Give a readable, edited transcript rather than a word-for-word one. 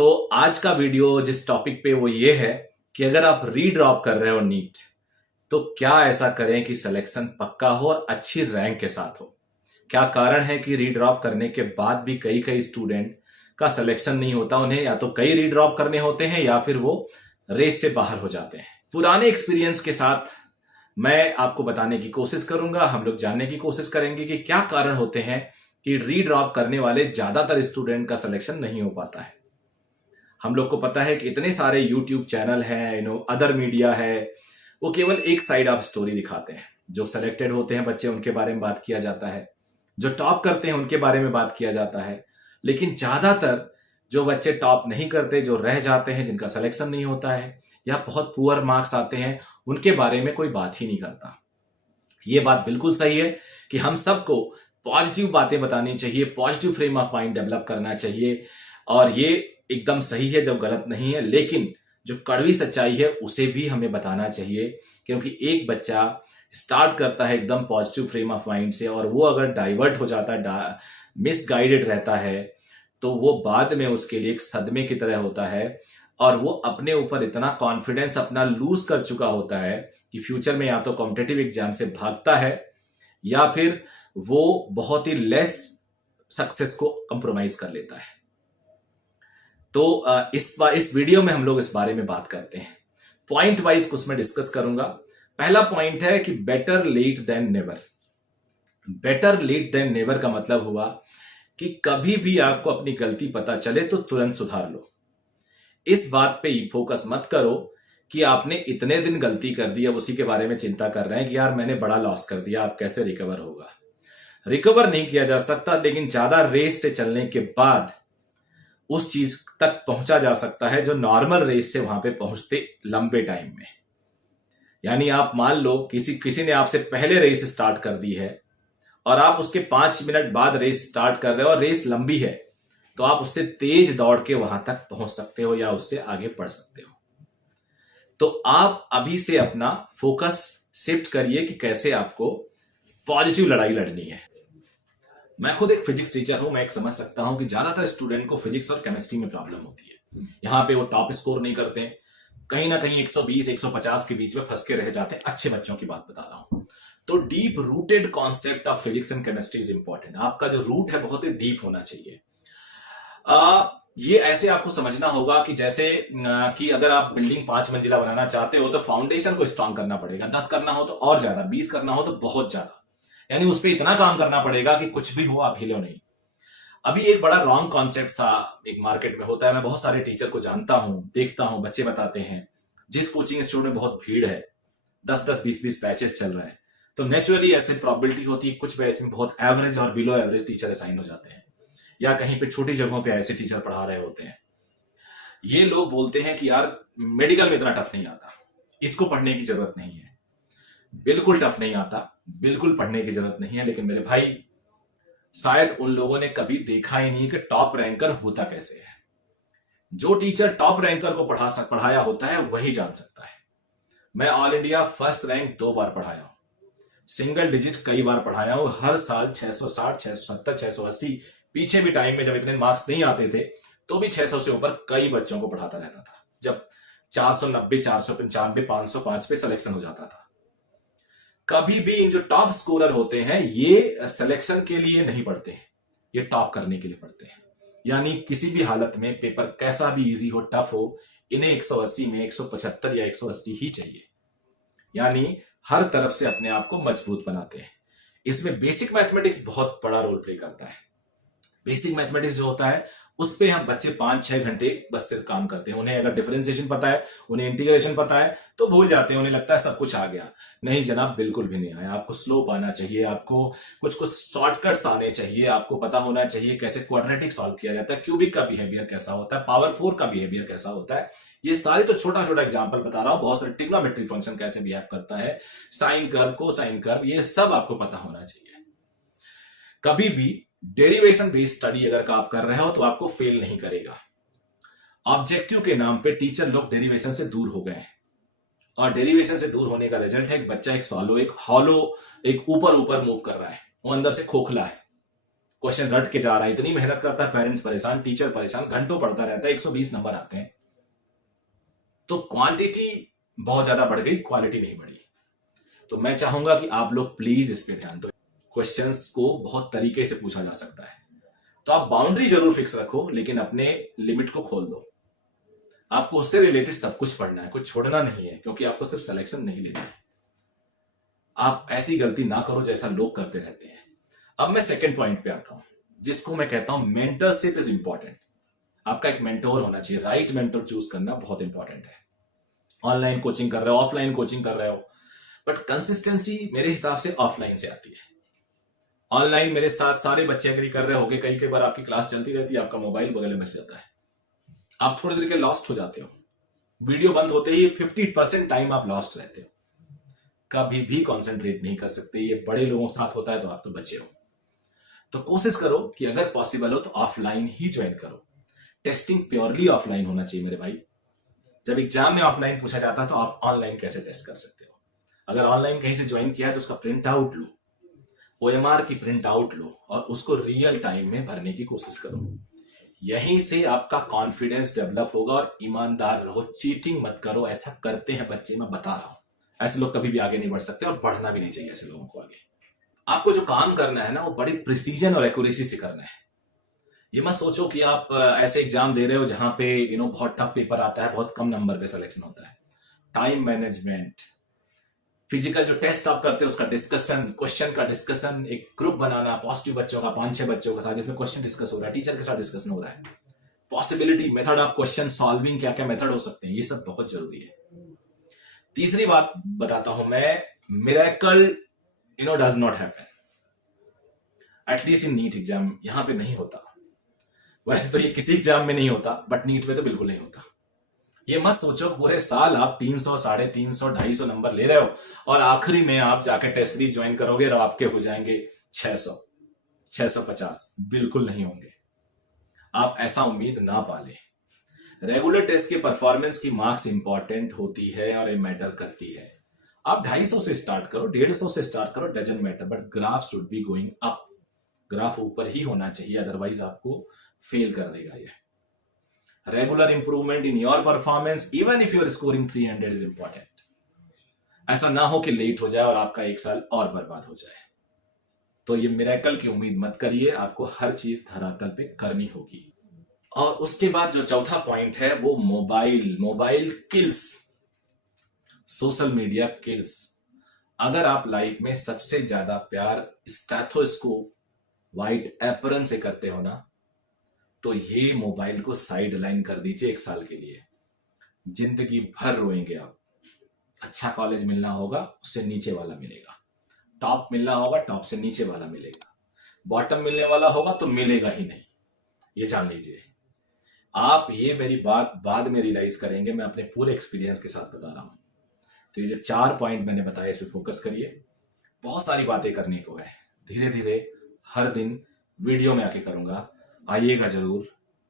तो आज का वीडियो जिस टॉपिक पे वो ये है कि अगर आप रीड्रॉप कर रहे हो नीट, तो क्या ऐसा करें कि सिलेक्शन पक्का हो और अच्छी रैंक के साथ हो। क्या कारण है कि रीड्रॉप करने के बाद भी कई कई स्टूडेंट का सिलेक्शन नहीं होता। उन्हें या तो कई रीड्रॉप करने होते हैं या फिर वो रेस से बाहर हो जाते हैं। पुराने एक्सपीरियंस के साथ मैं आपको बताने की कोशिश करूंगा। हम लोग जानने की कोशिश करेंगे कि क्या कारण होते हैं कि रीड्रॉप करने वाले ज्यादातर स्टूडेंट का सिलेक्शन नहीं हो पाता है। हम लोग को पता है कि इतने सारे यूट्यूब चैनल हैं, अदर मीडिया है, वो केवल एक साइड ऑफ स्टोरी दिखाते हैं। जो सेलेक्टेड होते हैं बच्चे उनके बारे में बात किया जाता है, जो टॉप करते हैं उनके बारे में बात किया जाता है, लेकिन ज्यादातर जो बच्चे टॉप नहीं करते, जो रह जाते हैं, जिनका सिलेक्शन नहीं होता है या बहुत पुअर मार्क्स आते हैं, उनके बारे में कोई बात ही नहीं करता। ये बात बिल्कुल सही है कि हम सबको पॉजिटिव बातें बतानी चाहिए, positive frame of mind develop करना चाहिए, और ये एकदम सही है जब गलत नहीं है। लेकिन जो कड़वी सच्चाई है उसे भी हमें बताना चाहिए, क्योंकि एक बच्चा स्टार्ट करता है एकदम पॉजिटिव फ्रेम ऑफ माइंड से, और वो अगर डाइवर्ट हो जाता है, मिसगाइडेड रहता है, तो वो बाद में उसके लिए एक सदमे की तरह होता है। और वो अपने ऊपर इतना कॉन्फिडेंस अपना लूज कर चुका होता है कि फ्यूचर में या तो कॉम्पिटेटिव एग्जाम से भागता है या फिर वो बहुत ही लेस सक्सेस को कंप्रोमाइज कर लेता है। तो इस वीडियो में हम लोग इस बारे में बात करते हैं। पॉइंट वाइज कुछ मैं डिस्कस करूंगा। पहला पॉइंट है कि better late than never. Better late than never का मतलब हुआ कि कभी भी आपको अपनी गलती पता चले तो तुरंत सुधार लो। इस बात पे फोकस मत करो कि आपने इतने दिन गलती कर दी, अब उसी के बारे में चिंता कर रहे हैं कि यार मैंने बड़ा लॉस कर दिया, अब कैसे रिकवर होगा। रिकवर नहीं किया जा सकता, लेकिन ज्यादा रेस से चलने के बाद उस चीज तक पहुंचा जा सकता है जो नॉर्मल रेस से वहां पे पहुंचते लंबे टाइम में। यानी आप मान लो किसी ने आपसे पहले रेस स्टार्ट कर दी है और आप उसके 5 मिनट बाद रेस स्टार्ट कर रहे हो और रेस लंबी है, तो आप उससे तेज दौड़ के वहां तक पहुंच सकते हो या उससे आगे बढ़ सकते हो। तो आप अभी से अपना फोकस शिफ्ट करिए कि कैसे आपको पॉजिटिव लड़ाई लड़नी है। मैं खुद एक फिजिक्स टीचर हूं, मैं एक समझ सकता हूं कि ज्यादातर स्टूडेंट को फिजिक्स और केमिस्ट्री में प्रॉब्लम होती है। यहाँ पे वो टॉप स्कोर नहीं करते, कहीं ना कहीं 120 150 के बीच में फंस के रह जाते हैं। अच्छे बच्चों की बात बता रहा हूं। तो deep rooted concept of physics and chemistry is important. आपका जो रूट है बहुत ही डीप होना चाहिए। ये ऐसे आपको समझना होगा कि जैसे कि अगर आप बिल्डिंग 5 मंजिला बनाना चाहते हो तो फाउंडेशन को स्ट्रांग करना पड़ेगा। 10 करना हो तो और ज्यादा, 20 करना हो तो बहुत ज्यादा, यानी उस पर इतना काम करना पड़ेगा कि कुछ भी हो आप हिले नहीं। अभी एक बड़ा रॉन्ग कॉन्सेप्ट सा एक मार्केट में होता है। मैं बहुत सारे टीचर को जानता हूं, देखता हूं, बच्चे बताते हैं जिस कोचिंग इंस्टीट्यूट में बहुत भीड़ है, 10-10 20-20 बैचेस चल रहे हैं, तो नेचुरली ऐसे प्रोबेबिलिटी होती है कुछ बैच में बहुत एवरेज और बिलो एवरेज टीचर असाइन हो जाते हैं, या कहीं पे छोटी जगहों पे ऐसे टीचर पढ़ा रहे होते हैं। ये लोग बोलते हैं कि यार मेडिकल में इतना टफ नहीं आता, इसको पढ़ने की जरूरत नहीं है। बिल्कुल टफ नहीं आता, बिल्कुल पढ़ने की जरूरत नहीं है। लेकिन मेरे भाई, शायद उन लोगों ने कभी देखा ही नहीं कि टॉप रैंकर होता कैसे है। जो टीचर टॉप रैंकर को पढ़ाया होता है वही जान सकता है। मैं ऑल इंडिया फर्स्ट रैंक 2 बार पढ़ाया हूं, सिंगल डिजिट कई बार पढ़ाया हूं, हर साल 660 670 680, पीछे भी टाइम में जब इतने मार्क्स नहीं आते थे तो भी 600 से ऊपर कई बच्चों को पढ़ाता रहता था, जब 490 495 505 पे सिलेक्शन हो जाता था। कभी भी इन जो टॉप स्कोरर होते हैं ये सिलेक्शन के लिए नहीं पढ़ते हैं, ये टॉप करने के लिए पढ़ते हैं। यानी किसी भी हालत में पेपर कैसा भी इजी हो, टफ हो, इन्हें 180 में 175 या 180 ही चाहिए। यानी हर तरफ से अपने आप को मजबूत बनाते हैं। इसमें बेसिक मैथमेटिक्स बहुत बड़ा रोल प्ले करता है। बेसिक मैथमेटिक्स जो होता है उस पे हम बच्चे 5-6 घंटे बस सिर्फ काम करते हैं। उन्हें अगर डिफरेंशिएशन पता है, उन्हें इंटीग्रेशन पता है तो भूल जाते हैं, उन्हें लगता है सब कुछ आ गया। नहीं जनाब, बिल्कुल भी नहीं आया। आपको स्लोप आना चाहिए, आपको कुछ कुछ शॉर्टकट्स आने चाहिए, आपको पता होना चाहिए कैसे क्वाड्रेटिक सॉल्व किया जाता है, क्यूबिक का बिहेवियर कैसा होता है, पावर 4 का बिहेवियर कैसा होता है। ये सारे तो छोटा छोटा एग्जाम्पल बता रहा हूं। बहुत सारे ट्रिग्नोमेट्रिक फंक्शन कैसे बिहेव करता है, साइन कर्व, कोसाइन कर्व, ये सब आपको पता होना चाहिए। कभी भी डेरिवेशन बेस्ड स्टडी अगर आप कर रहे हो तो आपको फेल नहीं करेगा। ऑब्जेक्टिव के नाम पे टीचर लोग डेरिवेशन से दूर हो गए हैं, और डेरिवेशन से दूर होने का रिजल्ट है एक बच्चा एक हॉलो एक ऊपर ऊपर मूव कर रहा है, वो अंदर से खोखला है, क्वेश्चन रट के जा रहा है, इतनी मेहनत करता है, पेरेंट्स परेशान, टीचर परेशान, घंटों पढ़ता रहता है, 120 नंबर आते हैं। तो क्वांटिटी बहुत ज्यादा बढ़ गई, क्वालिटी नहीं बढ़ी। तो मैं चाहूंगा कि आप लोग प्लीज इस पे ध्यान दो। क्वेश्चंस को बहुत तरीके से पूछा जा सकता है, तो आप बाउंड्री जरूर फिक्स रखो, लेकिन अपने लिमिट को खोल दो। आपको उससे रिलेटेड सब कुछ पढ़ना है, कुछ छोड़ना नहीं है, क्योंकि आपको सिर्फ सिलेक्शन नहीं लेना है। आप ऐसी गलती ना करो जैसा लोग करते रहते हैं। अब मैं सेकंड पॉइंट पे आता हूं, जिसको मैं कहता हूं मेंटरशिप इज इंपॉर्टेंट। आपका एक मेंटोर होना चाहिए, राइट मेंटोर चूज करना बहुत इंपॉर्टेंट है। ऑनलाइन कोचिंग कर रहे हो, ऑफलाइन कोचिंग कर रहे हो, बट कंसिस्टेंसी मेरे हिसाब से ऑफलाइन से आती है। ऑनलाइन मेरे साथ सारे बच्चे एग्री कर रहे होंगे, कई बार आपकी क्लास चलती रहती है, आपका मोबाइल बगल में बच जाता है, आप थोड़ी देर के लॉस्ट हो जाते हो, वीडियो बंद होते ही 50% टाइम आप लॉस्ट रहते हो, कभी भी कंसंट्रेट नहीं कर सकते। ये बड़े लोगों के साथ होता है, तो आप तो बचे हो। तो कोशिश करो कि अगर पॉसिबल हो तो ऑफलाइन ही ज्वाइन करो। टेस्टिंग प्योरली ऑफलाइन होना चाहिए मेरे भाई। जब एग्जाम में ऑफलाइन पूछा जाता है तो आप ऑनलाइन कैसे टेस्ट कर सकते हो? अगर ऑनलाइन कहीं से ज्वाइन किया है तो उसका प्रिंट आउट लो, OMR की प्रिंट आउट लो और उसको रियल टाइम में भरने की कोशिश करो। यहीं से आपका कॉन्फिडेंस डेवलप होगा। और ईमानदार रहो, चीटिंग मत करो। ऐसा करते हैं बच्चे, मैं बता रहा हूं, ऐसे लोग कभी भी आगे नहीं बढ़ सकते और बढ़ना भी नहीं चाहिए ऐसे लोगों को आगे। आपको जो काम करना है ना, वो बड़ी प्रिसीजन और एक्यूरेसी से करना है। ये मत सोचो कि आप ऐसे एग्जाम दे रहे हो जहां पे बहुत टफ पेपर आता है, बहुत कम नंबर पे सिलेक्शन होता है। टाइम मैनेजमेंट, फिजिकल जो टेस्ट आप करते हो उसका डिस्कशन, क्वेश्चन का डिस्कशन, एक ग्रुप बनाना पॉजिटिव बच्चों का, 5-6 बच्चों के साथ, जिसमें क्वेश्चन डिस्कस हो रहा है, टीचर के साथ डिस्कशन हो रहा है, possibility method of question solving, क्या क्या मेथड हो सकते हैं, ये सब बहुत जरूरी है। तीसरी बात बताता हूं मैं, miracle does not happen, at least in NEET exam. यहां पे नहीं होता। वैसे तो ये किसी एग्जाम में नहीं होता, बट नीट में तो बिल्कुल नहीं होता। ये मत सोचो पूरे साल आप 300, 350, 250 नंबर ले रहे हो और आखिरी में आप जाकर टेस्ट सीरीज ज्वाइन करोगे और आपके हो जाएंगे 600, 650। बिल्कुल नहीं होंगे। आप ऐसा उम्मीद ना पाले। रेगुलर टेस्ट के परफॉर्मेंस की मार्क्स इंपॉर्टेंट होती है और ये मैटर करती है। आप 250 से स्टार्ट करो, 150 से स्टार्ट करो, doesn't matter, but graph should be going up. Graph ऊपर ही होना चाहिए, अदरवाइज आपको फेल कर देगा ये। Regular improvement in your performance even if you're scoring 300 is important. ऐसा ना हो कि लेट हो जाए और आपका एक साल और बर्बाद हो जाए। तो ये मिरेकल की उम्मीद मत करिए, आपको हर चीज धरातल पे करनी होगी। और उसके बाद जो चौथा पॉइंट है वो mobile kills, social media kills. अगर आप लाइफ में सबसे ज्यादा प्यार स्टेथोस्कोप, व्हाइट एप्रन से करते हो ना, तो ये मोबाइल को साइड लाइन कर दीजिए एक साल के लिए। जिंदगी भर रोएंगे आप। अच्छा कॉलेज मिलना होगा, उससे नीचे वाला मिलेगा। टॉप मिलना होगा, टॉप से नीचे वाला मिलेगा। बॉटम मिलने वाला होगा तो मिलेगा ही नहीं, ये जान लीजिए। आप ये मेरी बात बाद में रियलाइज करेंगे, मैं अपने पूरे एक्सपीरियंस के साथ बता रहा हूं। तो ये जो 4 पॉइंट मैंने बताए, इस पे फोकस करिए। बहुत सारी बातें करने को है, धीरे धीरे हर दिन वीडियो में आके करूंगा, आइएगा जरूर।